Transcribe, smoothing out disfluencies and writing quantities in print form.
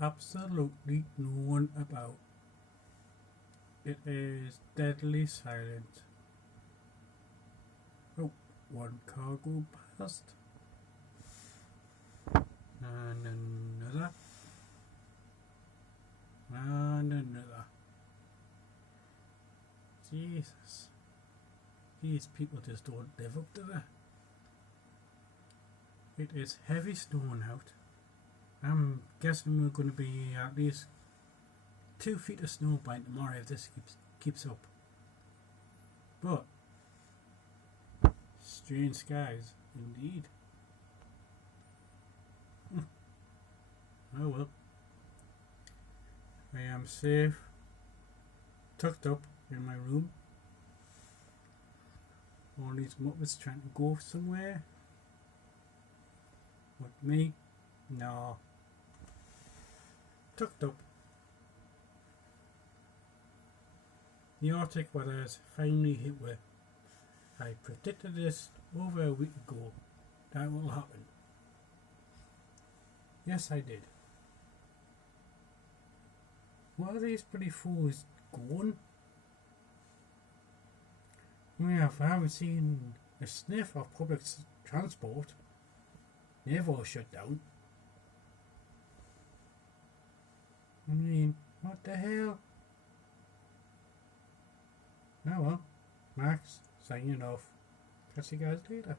absolutely no one about. It is deadly silent. Oh, one car go past. And another. And another. Jesus. These people just don't live up to that. It is heavy snowing out. I'm guessing we're going to be at least 2 feet of snow by tomorrow if this keeps up. But strange skies indeed. Oh well. I am safe, tucked up in my room. All these muppets trying to go somewhere. But me, no. Tucked up. The Arctic weather has finally hit with. I predicted this over a week ago. That will happen. Yes, I did. Where are these pretty fools going? I haven't seen a sniff of public transport. They've all shut down. I mean, what the hell? Oh well, Max, signing off. Catch you guys later.